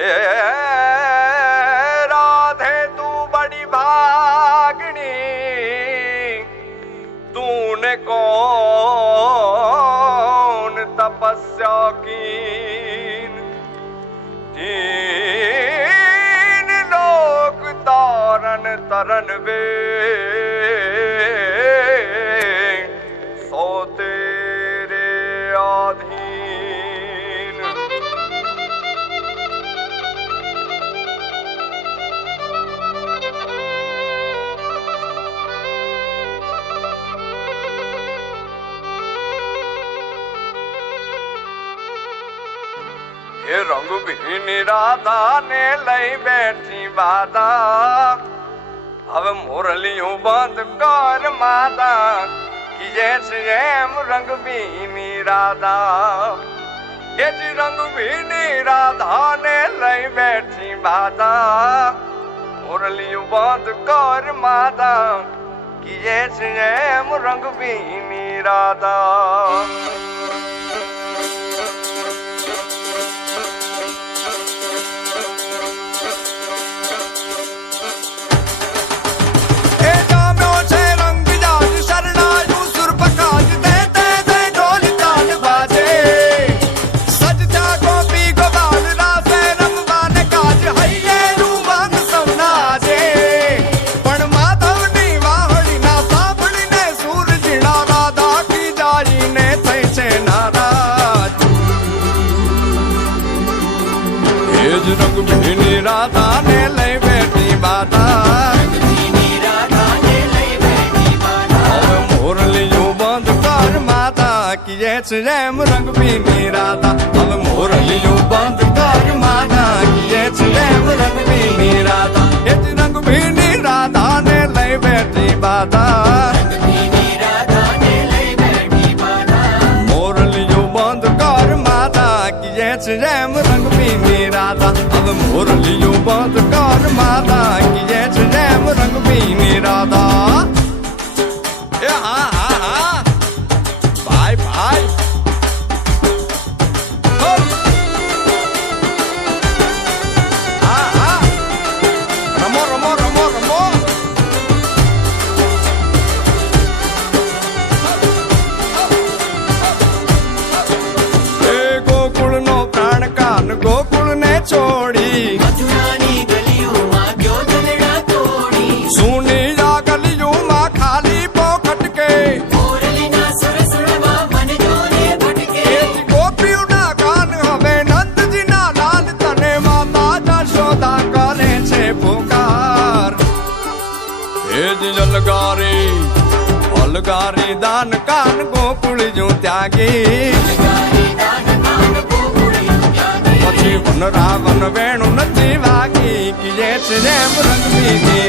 ए राधे तू बड़ी भागनी, तूने कौन तपस्या कीन, तीन लोक तारन तरन वे, सो तेरे आधीन। ये रंग भी राधा ने लई बैठी बाधा, अब मुरलियों बंद कर माता कि जैसे रंग भी राधा। ये रंग भी राधा ने लई बैठी बाधा, मुरलियों बंद कर माता कि जैसे रंग भी राधा। रंग भीनी राधा ने लई बैठी बाधा, मुरलियों बंद कर माता कि जैसे रंग भीनी राधा। अब मुरलियों बंद कर माता कि जैसे रंग भीनी राधा। ये रंग भीनी राधा ने लई बैठी बाधा, मुरलियों बंद कर माता कि जैसे रंग भीनी राधा। अब मुरलियों बंद कर माता कि जैसे रंग भीनी राधा। हाँ हाँ हाँ भाई भाई हाँ हाँ रमो रमो रमो रमो। गोकुल नो प्राण कान गोकुल ने छोड़ी, मथुरानी गलियों मां क्यों जलड़ा तोड़ी। सुनी जा गलियों मां खाली पोखट के, मोरली ना सुर सुरवा मन जोने भटके। गोपियों ना कान हवे नंद जी ना लाल तने माता जशोदा करे छे पुकार। हे जी अलगारी दान कान गोकुल जो त्यागी, પછી વન રાવણ વેણુ નથી વાગી કે જે છે રંગ ભીની